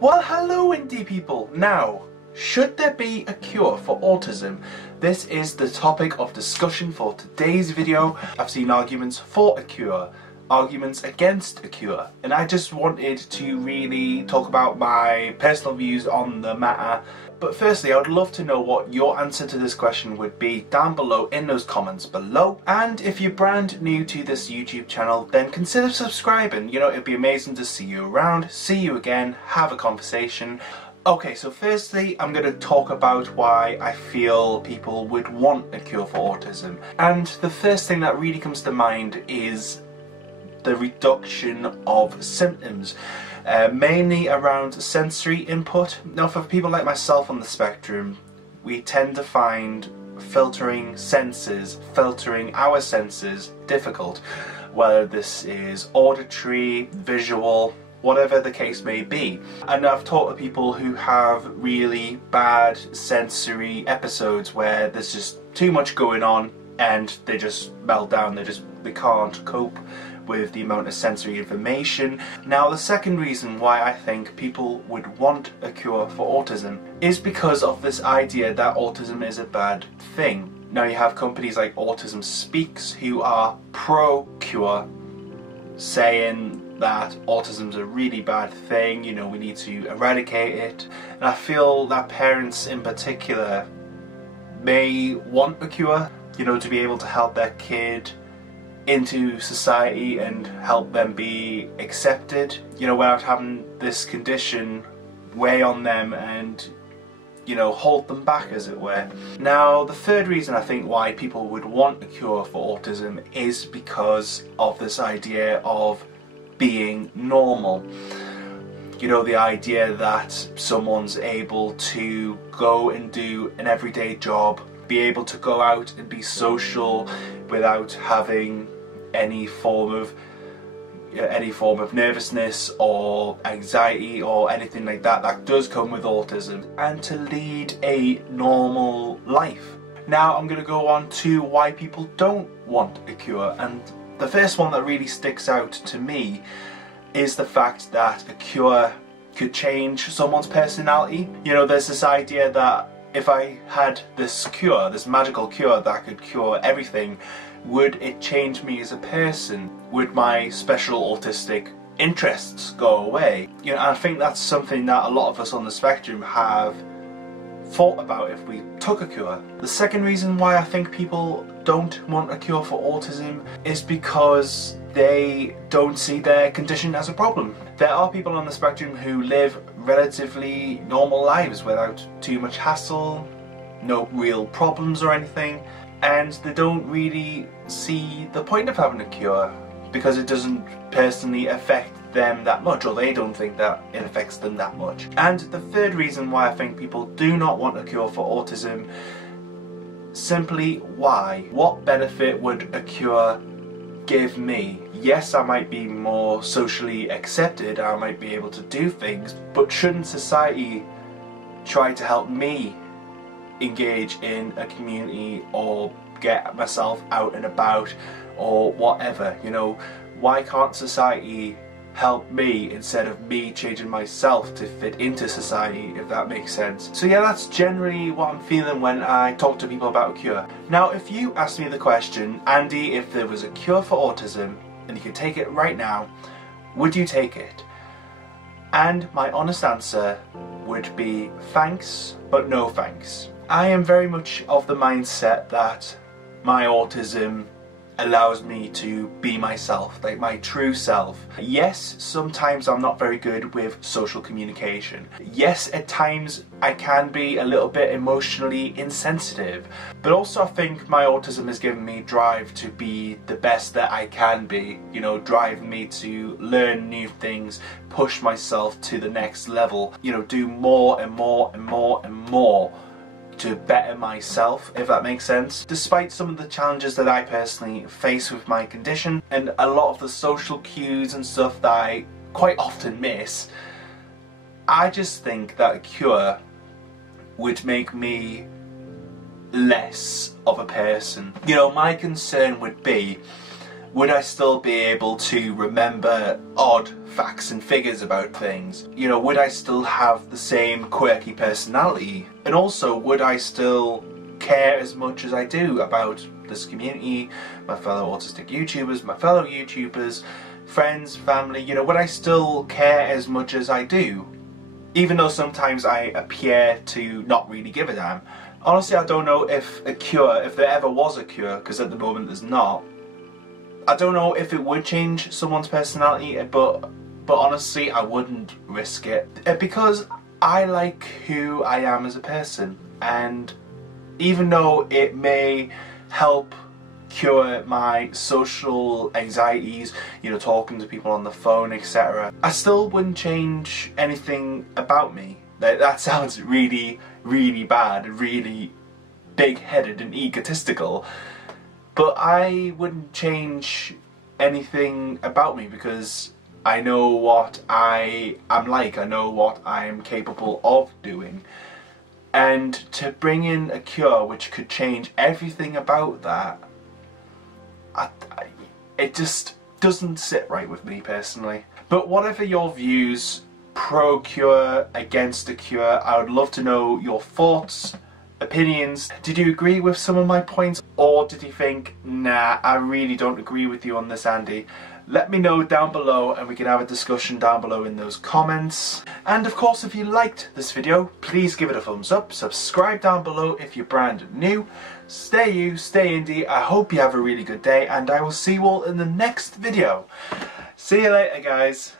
Well, hello indie people. Now, should there be a cure for autism? This is the topic of discussion for today's video. I've seen arguments for a cure, arguments against a cure, and I just wanted to really talk about my personal views on the matter. But firstly, I would love to know what your answer to this question would be down below in those comments below. And if you're brand new to this YouTube channel, then consider subscribing. You know, it'd be amazing to see you around, see you again, have a conversation. Okay, so firstly, I'm going to talk about why I feel people would want a cure for autism. And the first thing that really comes to mind is the reduction of symptoms. Mainly around sensory input. Now, for people like myself on the spectrum, we tend to find filtering our senses difficult, whether this is auditory, visual, whatever the case may be. And I've talked to people who have really bad sensory episodes where there's just too much going on and they just melt down, they can't cope with the amount of sensory information. Now, the second reason why I think people would want a cure for autism is because of this idea that autism is a bad thing. Now, you have companies like Autism Speaks who are pro-cure, saying that autism's a really bad thing, you know, we need to eradicate it. And I feel that parents in particular may want a cure, you know, to be able to help their kid into society and help them be accepted, you know, without having this condition weigh on them and, you know, hold them back, as it were. Now, the third reason I think why people would want a cure for autism is because of this idea of being normal. You know, the idea that someone's able to go and do an everyday job, be able to go out and be social without having any form of nervousness or anxiety or anything like that that does come with autism, and to lead a normal life. Now, I'm going to go on to why people don't want a cure, and the first one that really sticks out to me is the fact that a cure could change someone's personality. You know, there's this idea that if I had this cure, this magical cure that could cure everything, would it change me as a person? Would my special autistic interests go away? You know, I think that's something that a lot of us on the spectrum have thought about if we took a cure. The second reason why I think people don't want a cure for autism is because they don't see their condition as a problem. There are people on the spectrum who live relatively normal lives without too much hassle, no real problems or anything, and they don't really see the point of having a cure because it doesn't personally affect them that much, or they don't think that it affects them that much. And the third reason why I think people do not want a cure for autism, simply why? What benefit would a cure give me? Yes, I might be more socially accepted, I might be able to do things, but shouldn't society try to help me engage in a community or get myself out and about or whatever? You know, why can't society help me instead of me changing myself to fit into society, if that makes sense? So yeah, that's generally what I'm feeling when I talk to people about a cure. Now, if you asked me the question, Andy, if there was a cure for autism and you could take it right now, would you take it? And my honest answer would be thanks, but no thanks. I am very much of the mindset that my autism allows me to be myself, like my true self. Yes, sometimes I'm not very good with social communication. Yes, at times I can be a little bit emotionally insensitive, but also I think my autism has given me drive to be the best that I can be, you know, driving me to learn new things, push myself to the next level, you know, do more and more and more and more to better myself, if that makes sense. Despite some of the challenges that I personally face with my condition and a lot of the social cues and stuff that I quite often miss, I just think that a cure would make me less of a person. You know, my concern would be Would I still be able to remember odd facts and figures about things? You know, would I still have the same quirky personality? And also, would I still care as much as I do about this community, my fellow autistic YouTubers, my fellow YouTubers, friends, family? You know, would I still care as much as I do? Even though sometimes I appear to not really give a damn. Honestly, I don't know if a cure, if there ever was a cure, because at the moment there's not. I don't know if it would change someone's personality, but honestly, I wouldn't risk it. Because I like who I am as a person, and even though it may help cure my social anxieties, you know, talking to people on the phone, etc., I still wouldn't change anything about me. That sounds really, really bad, really big-headed and egotistical, but I wouldn't change anything about me because I know what I am like, I know what I am capable of doing. And to bring in a cure which could change everything about that, it just doesn't sit right with me personally. But whatever your views, pro-cure, against a cure, I would love to know your thoughts, opinions. Did you agree with some of my points, or did you think, nah, I really don't agree with you on this, Andy? Let me know down below and we can have a discussion down below in those comments. And of course, if you liked this video, please give it a thumbs up, subscribe down below if you're brand new. Stay you, stay indie. I hope you have a really good day, and I will see you all in the next video. See you later, guys.